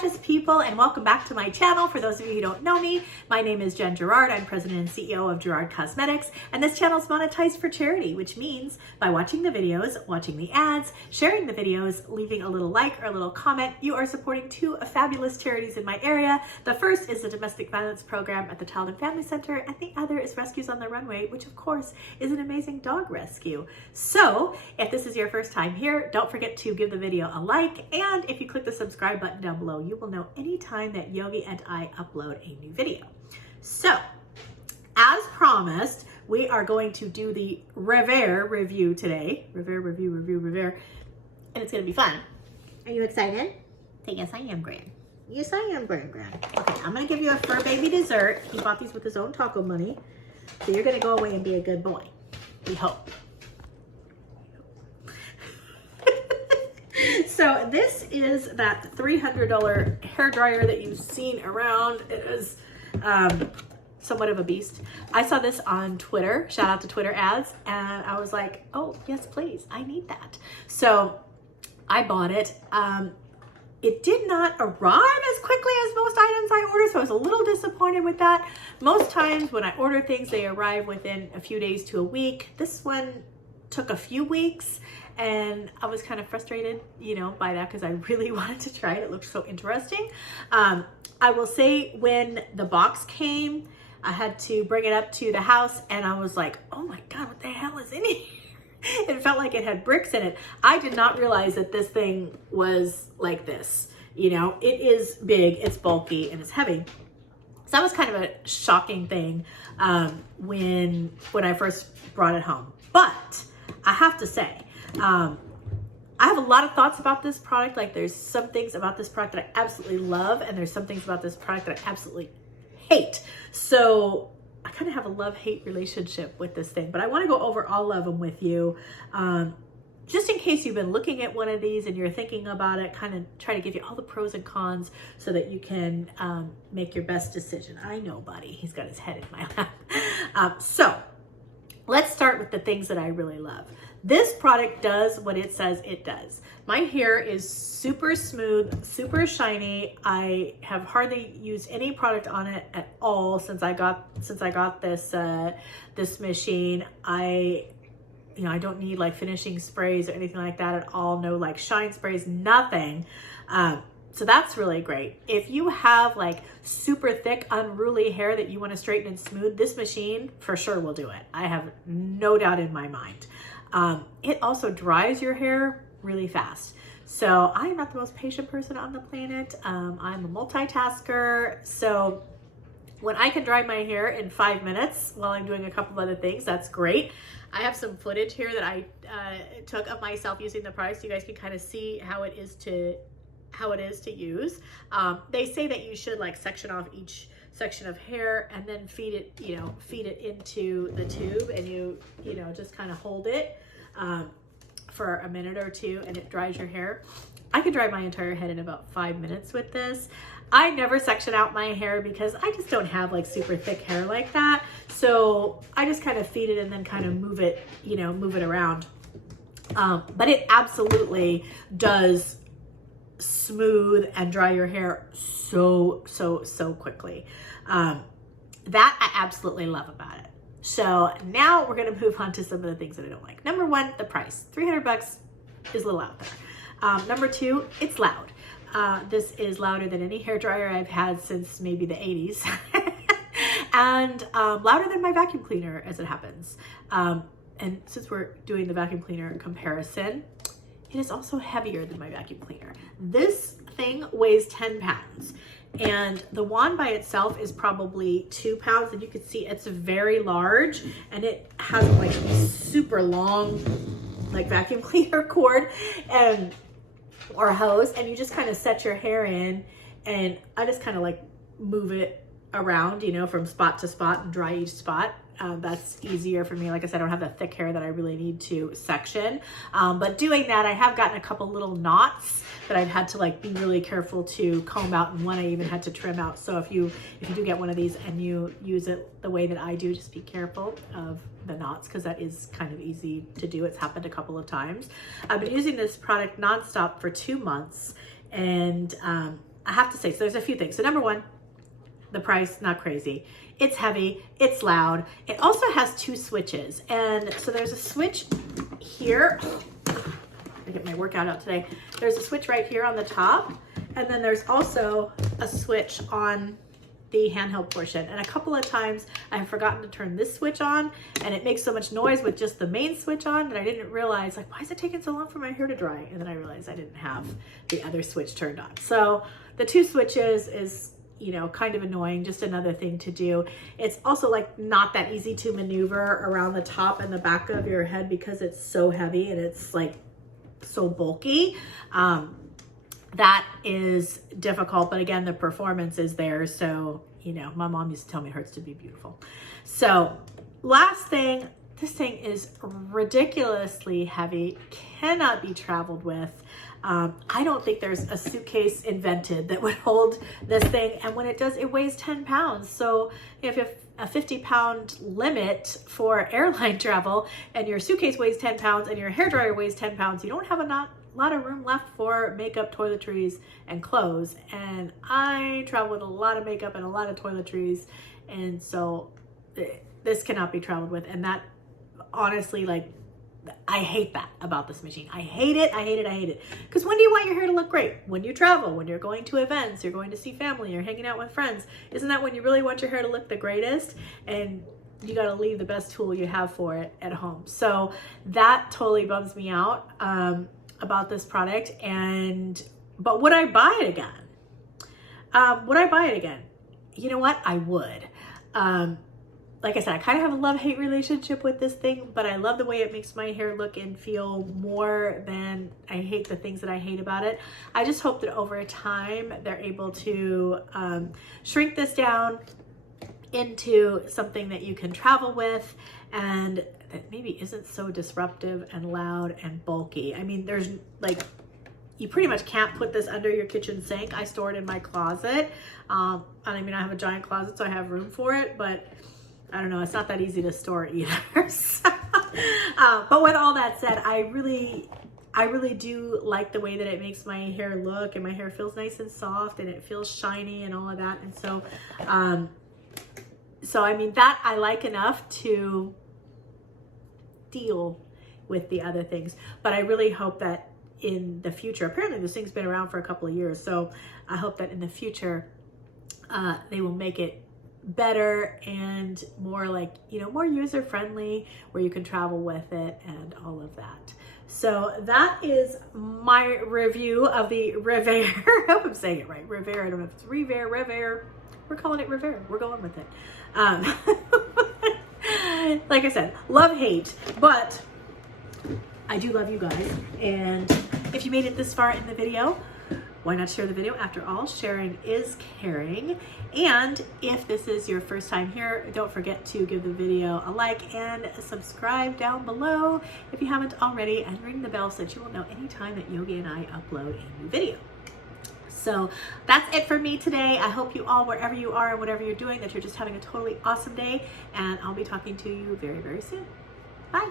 precious people, and welcome back to my channel. For those of you who don't know me, my name is Gerard. I'm president and CEO of Gerard Cosmetics, and this channel is monetized for charity, which means by watching the videos, watching the ads, sharing the videos, leaving a little like or a little comment, you are supporting two fabulous charities in my area. The first is the Domestic Violence Program at the Child and Family Center, and the other is Rescues on the Runway, which of course is an amazing dog rescue. So if this is your first time here, don't forget to give the video a like, and if you click the subscribe button down below, you will know anytime that Yogi and I upload a new video. So, as promised, we are going to do the Revair review today. Revair review, and it's going to be fun. Are you excited? Say, yes, I am, Gran. Yes, I am, Gran. Okay, I'm going to give you a fur baby dessert. He bought these with his own taco money, so you're going to go away and be a good boy. We hope. So this is that $300 hair dryer that you've seen around. It is somewhat of a beast. I saw this on Twitter, shout out to Twitter ads, and I was like, oh yes, please, I need that. So I bought it. It did not arrive as quickly as most items I ordered, so I was a little disappointed with that. Most times when I order things, they arrive within a few days to a week. This one took a few weeks, and I was kind of frustrated, by that because I really wanted to try it. It looked so interesting. I will say when the box came, I had to bring it up to the house, and I was like, oh my God, what the hell is in here? It felt like it had bricks in it. I did not realize that this thing was like this. It is big, it's bulky, and it's heavy. So that was kind of a shocking thing when I first brought it home. But I have to say, I have a lot of thoughts about this product. Like, there's some things about this product that I absolutely love, and there's some things about this product that I absolutely hate. So I kind of have a love-hate relationship with this thing, but I want to go over all of them with you. Just in case you've been looking at one of these and you're thinking about it, kind of try to give you all the pros and cons so that you can make your best decision. I know, buddy, he's got his head in my lap. So let's start with the things that I really love. This product does what it says it does. My hair is super smooth, super shiny. I have hardly used any product on it at all since I got this this machine. I don't need like finishing sprays or anything like that at all. No like shine sprays, nothing. So that's really great. If you have like super thick, unruly hair that you want to straighten and smooth, this machine for sure will do it. I have no doubt in my mind. It also dries your hair really fast. So I am not the most patient person on the planet. I'm a multitasker. So when I can dry my hair in 5 minutes while I'm doing a couple of other things, that's great. I have some footage here that I took of myself using the product so you guys can kind of see how it is to use. They say that you should like section off each section of hair and then feed it into the tube, and you just kind of hold it for a minute or two, and it dries your hair. I could dry my entire head in about 5 minutes with this. I never section out my hair because I just don't have like super thick hair like that. So I just kind of feed it and then kind of move it around. But it absolutely does smooth and dry your hair so quickly. That I absolutely love about it. So now we're going to move on to some of the things that I don't like. Number one, the price. $300 is a little out there. Number two, it's loud. This is louder than any hair dryer I've had since maybe the 80s. And louder than my vacuum cleaner, as it happens. And since we're doing the vacuum cleaner comparison, it is also heavier than my vacuum cleaner. This thing weighs 10 pounds. And the wand by itself is probably 2 pounds, and you can see it's very large, and it has like super long like vacuum cleaner cord or hose, and you just kind of set your hair in, and I just kind of like move it around, from spot to spot and dry each spot. That's easier for me. Like I said, I don't have that thick hair that I really need to section. But doing that, I have gotten a couple little knots that I've had to like be really careful to comb out, and one I even had to trim out. So if you do get one of these and you use it the way that I do, just be careful of the knots, because that is kind of easy to do. It's happened a couple of times. I've been using this product nonstop for 2 months, and I have to say, so there's a few things. So number one, the price, not crazy. It's heavy, it's loud. It also has 2 switches. And so there's a switch here. I get my workout out today. There's a switch right here on the top. And then there's also a switch on the handheld portion. And a couple of times I've forgotten to turn this switch on, and it makes so much noise with just the main switch on that I didn't realize, like, why is it taking so long for my hair to dry? And then I realized I didn't have the other switch turned on. So the 2 switches is, you know, kind of annoying, just another thing to do. It's also like not that easy to maneuver around the top and the back of your head because it's so heavy and it's like so bulky. That is difficult, but again, the performance is there. So, you know, my mom used to tell me it hurts to be beautiful. So last thing, this thing is ridiculously heavy, cannot be traveled with. I don't think there's a suitcase invented that would hold this thing. And when it does, it weighs 10 pounds. So if you have a 50-pound limit for airline travel and your suitcase weighs 10 pounds and your hairdryer weighs 10 pounds, you don't have a lot of room left for makeup, toiletries, and clothes. And I travel with a lot of makeup and a lot of toiletries. And so this cannot be traveled with. And that, honestly, like, I hate that about this machine. I hate it. I hate it. I hate it. Because when do you want your hair to look great? When you travel, when you're going to events, you're going to see family, you're hanging out with friends. Isn't that when you really want your hair to look the greatest? And you got to leave the best tool you have for it at home. So that totally bums me out about this product. But would I buy it again? Would I buy it again? You know what? I would. Like I said, I kind of have a love-hate relationship with this thing, but I love the way it makes my hair look and feel more than I hate the things that I hate about it. I just hope that over time they're able to shrink this down into something that you can travel with and that maybe isn't so disruptive and loud and bulky. I mean, there's like, you pretty much can't put this under your kitchen sink. I store it in my closet. I mean, I have a giant closet, so I have room for it, but I don't know, it's not that easy to store either. So, but with all that said, I really do like the way that it makes my hair look, and my hair feels nice and soft and it feels shiny and all of that. And so, I mean, that I like enough to deal with the other things. But I really hope that in the future, apparently this thing's been around for a couple of years, so I hope that in the future they will make it better and more, like, you know, more user-friendly, where you can travel with it and all of that. So that is my review of the Revair. I hope I'm saying it right. Revair. I don't know if it's Revair. We're calling it Revair. We're going with it. Like I said, love, hate, but I do love you guys. And if you made it this far in the video, why not share the video? After all, sharing is caring. And if this is your first time here, don't forget to give the video a like and subscribe down below if you haven't already, and ring the bell so that you will know anytime that Yogi and I upload a new video. So that's it for me today. I hope you all, wherever you are and whatever you're doing, that you're just having a totally awesome day, and I'll be talking to you very, very soon. Bye.